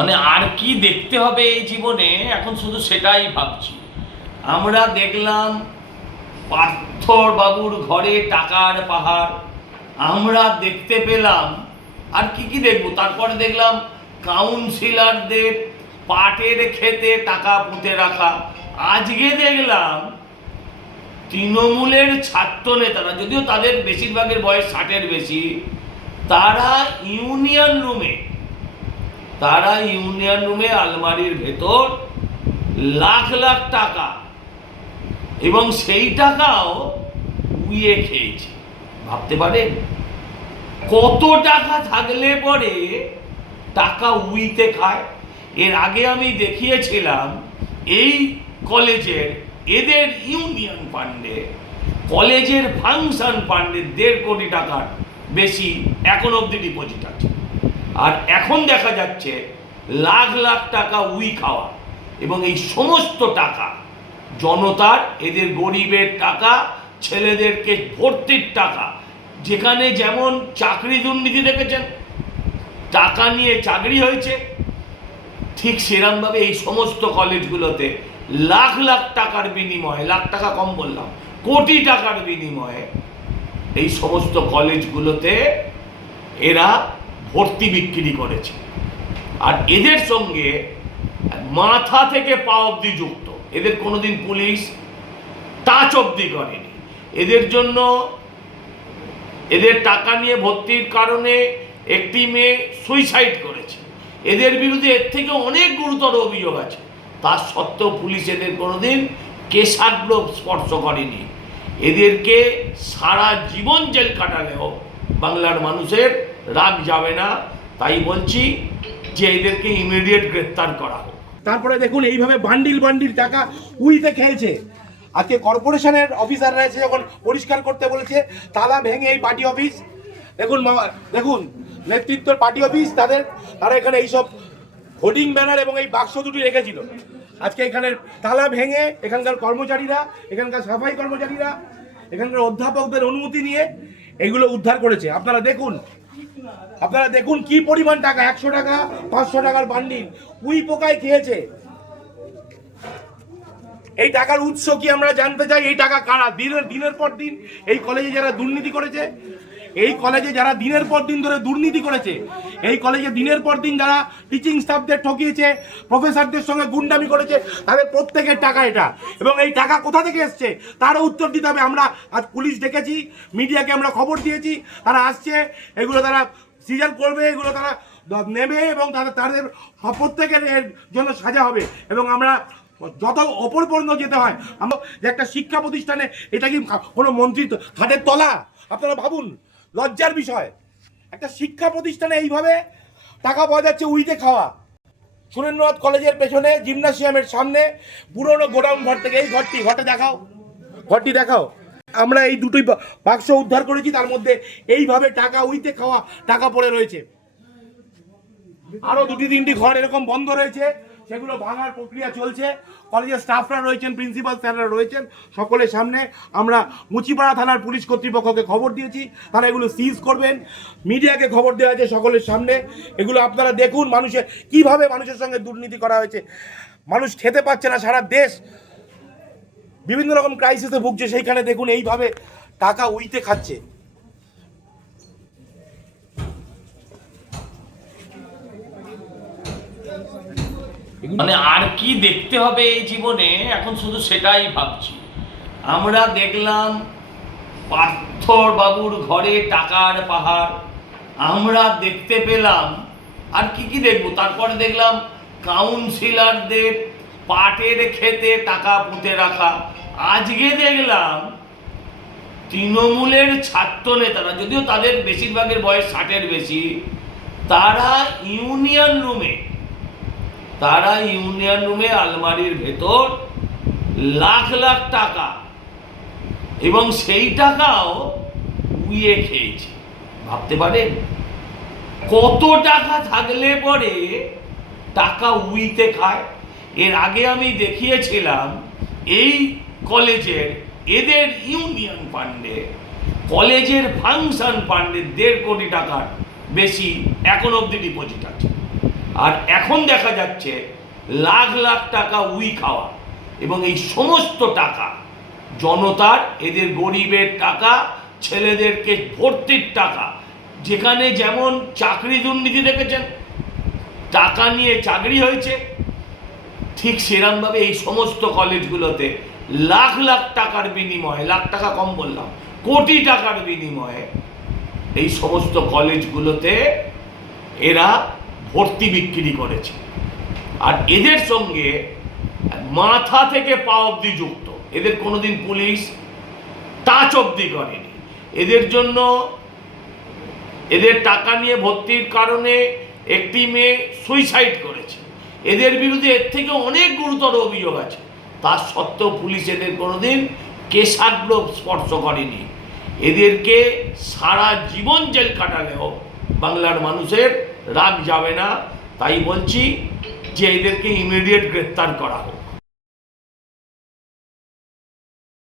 মানে আর কি দেখতে হবে এই জীবনে, এখন শুধু সেটাই ভাবছি। আমরা দেখলাম পার্থর বাবুর ঘরে টাকার পাহাড়, আমরা দেখতে পেলাম। আর কি কি দেখবো? তারপরে দেখলাম কাউন্সিলরদের পাটের খেতে টাকা পুঁতে রাখা। আজকে দেখলাম তৃণমূলের ছাত্র নেতারা, যদিও তাদের বেশিরভাগের বয়স 60-এর বেশি, তারা ইউনিয়ন রুমে আলমারির ভেতর লাখ লাখ টাকা, এবং সেই টাকাও উইয়ে খেয়েছে। ভাবতে পারেন কত টাকা থাকলে পরে টাকা উইতে খায়। এর আগে আমি দেখিয়েছিলাম এই কলেজের, এদের ইউনিয়ন ফান্ডে, কলেজের ফাংশন ফান্ডে 1.5 কোটি টাকার বেশি এখন অবধি ডিপোজিট আছে। আর এখন দেখা যাচ্ছে লাখ লাখ টাকা উই খাওয়া, এবং এই সমস্ত টাকা জনতার, এদের গরিবের টাকা, ছেলেদেরকে ভর্তির টাকা। যেখানে যেমন চাকরি দুর্নীতি দেখেছেন, টাকা নিয়ে চাকরি হয়েছে, ঠিক সেরমভাবে এই সমস্ত কলেজগুলোতে লাখ লাখ টাকার বিনিময়ে, লাখ টাকা কম বললাম, কোটি টাকার বিনিময়ে এই সমস্ত কলেজগুলোতে এরা ভর্তি বিক্রি করেছে। আর এদের সঙ্গে মাথা থেকে পা অবধি যুক্ত। এদের কোনোদিন পুলিশ টাচ অবধি করেনি। এদের জন্য, এদের টাকা নিয়ে ভর্তির কারণে একটি মেয়ে সুইসাইড করেছে। এদের বিরুদ্ধে এর থেকে অনেক গুরুতর অভিযোগ আছে। তার সত্ত্বেও পুলিশ এদের কোনোদিন কেশাগ্র স্পর্শ করেনি। এদেরকে সারা জীবন জেল কাটালেও বাংলার মানুষের রাগ যাবে না। তাই বলছি যে এদেরকে ইমিডিয়েট গ্রেফতার করা হোক। তারপরে দেখুন এইভাবে বান্ডিল বান্ডিল টাকা উইতে খেয়েছে। আজকে কর্পোরেশনের অফিসাররা এসে যখন পরিষ্কার করতে বলেছে, তালা ভেঙে এই পার্টি অফিস, দেখুন নেতৃত্বর পার্টি অফিস, তারা এখানে এইসব হোর্ডিং ব্যানার এবং এই বাক্স দুটি রেখেছিল। আজকে এখানের তালা ভেঙে এখানকার কর্মচারীরা, এখানকার সাফাই কর্মচারীরা, এখানকার অধ্যাপকদের অনুমতি নিয়ে এগুলো উদ্ধার করেছে। আপনারা দেখুন কি পরিমাণ টাকা, 100 টাকা 500 টাকার বান্ডিল উই পোকায় খেয়েছে। এই টাকার উৎস কি আমরা জানতে চাই? এই টাকা কারা? দিনের পর দিন এই কলেজে যারা দুর্নীতি করেছে, এই কলেজে যারা দিনের পর দিন ধরে দুর্নীতি করেছে, এই কলেজে দিনের পর দিন যারা টিচিং স্টাফদের ঠকিয়েছে, প্রফেসরদের সঙ্গে গুন্ডামি করেছে, তাদের প্রত্যেকের টাকা এটা। এবং এই টাকা কোথা থেকে এসছে তারও উত্তর দিতে হবে। আমরা আজ পুলিশ ডেকেছি, মিডিয়াকে আমরা খবর দিয়েছি, তারা আসছে, এগুলো তারা সিজার করবে, এগুলো তারা নেবে, এবং তাদের প্রত্যেকের জন্য সাজা হবে। এবং আমরা যত অপর পর্যন্ত যেতে হয়, আমরা যে একটা শিক্ষা প্রতিষ্ঠানে, এটা কি কোনো মন্ত্রীর হাতের তলা? আপনারা ভাবুন, লজ্জার বিষয়। একটা শিক্ষা প্রতিষ্ঠানে এইভাবে টাকা পাওয়া যাচ্ছে উইতে খাওয়া। সুরেন্দ্রনাথ কলেজের পেছনে জিমনাসিয়ামের সামনে পুরনো গোডাউন ঘর থেকে, এই ঘরটি দেখাও। আমরা এই দুটোই বাক্স উদ্ধার করেছি, তার মধ্যে এইভাবে টাকা উইতে খাওয়া টাকা পড়ে রয়েছে। আরো 2-3টি ঘর এরকম বন্ধ রয়েছে, সেগুলো ভাঙার প্রক্রিয়া চলছে। কলেজের স্টাফরা রয়েছেন, প্রিন্সিপাল স্যাররা রয়েছেন, সকলের সামনে আমরা মুচিপাড়া থানার পুলিশ কর্তৃপক্ষকে খবর দিয়েছি, তারা এগুলো সিজ করবেন। মিডিয়াকে খবর দেওয়া আছে সকলের সামনে। এগুলো আপনারা দেখুন কিভাবে মানুষের সঙ্গে দুর্নীতি করা হয়েছে। মানুষ খেতে পাচ্ছে না, সারা দেশ বিভিন্ন রকম ক্রাইসিসে ভুগছে, সেইখানে দেখুন এইভাবে টাকা উইতে খাচ্ছে। মানে আর কি দেখতে হবে এই জীবনে, এখন শুধু সেটাই ভাবছি। আমরা দেখলাম পার্থর বাবুর ঘরে টাকার পাহাড়, আমরা দেখতে পেলাম। আর কি কি দেখবো? তারপরে দেখলাম কাউন্সিলরদের পাটের খেতে টাকা পুঁতে রাখা। আজকে দেখলাম তৃণমূলের ছাত্র নেতারা, যদিও তাদের বেশিরভাগের বয়স 60-এর বেশি, তারা ইউনিয়ন রুমে আলমারির ভেতর লাখ লাখ টাকা, এবং সেই টাকাও উইয়ে খেয়েছে। ভাবতে পারেন কত টাকা থাকলে পরে টাকা উইতে খায়। এর আগে আমি দেখিয়েছিলাম এই কলেজের, এদের ইউনিয়ন ফান্ডে, কলেজের ফাংশন ফান্ডে 1.5 কোটি টাকার বেশি এখন অবধি ডিপোজিট আছে। আর এখন দেখা যাচ্ছে লাখ লাখ টাকা খাওয়া, এবং এই সমস্ত টাকা জনতার, এদের গরিবের টাকা, ছেলেদেরকে ভর্তির টাকা। যেখানে যেমন চাকরি দুর্নীতি দেখেছেন, টাকা নিয়ে চাকরি হয়েছে, ঠিক সেরকমভাবে এই সমস্ত কলেজগুলোতে লাখ লাখ টাকার বিনিময়ে, লাখ টাকা কম বললাম, কোটি টাকার বিনিময়ে এই সমস্ত কলেজগুলোতে এরা ভর্তি বিক্রি করেছে। আর এদের সঙ্গে মাথা থেকে পা অবধি যুক্ত, এদের কোনোদিন পুলিশ টাচ অবধি করেনি। এদের জন্য, এদের টাকা নিয়ে ভর্তির কারণে একটি মেয়ে সুইসাইড করেছে, এদের বিরুদ্ধে এর থেকে অনেক গুরুতর অভিযোগ আছে। তার সত্ত্বেও পুলিশ এদের কোনোদিন কেশাগ্র স্পর্শ করেনি। এদেরকে সারা জীবন জেল কাটালেও বাংলার মানুষের রাগ যাবে না। তাই বলছি যে এদেরকে ইমিডিয়েট গ্রেপ্তার করা হোক।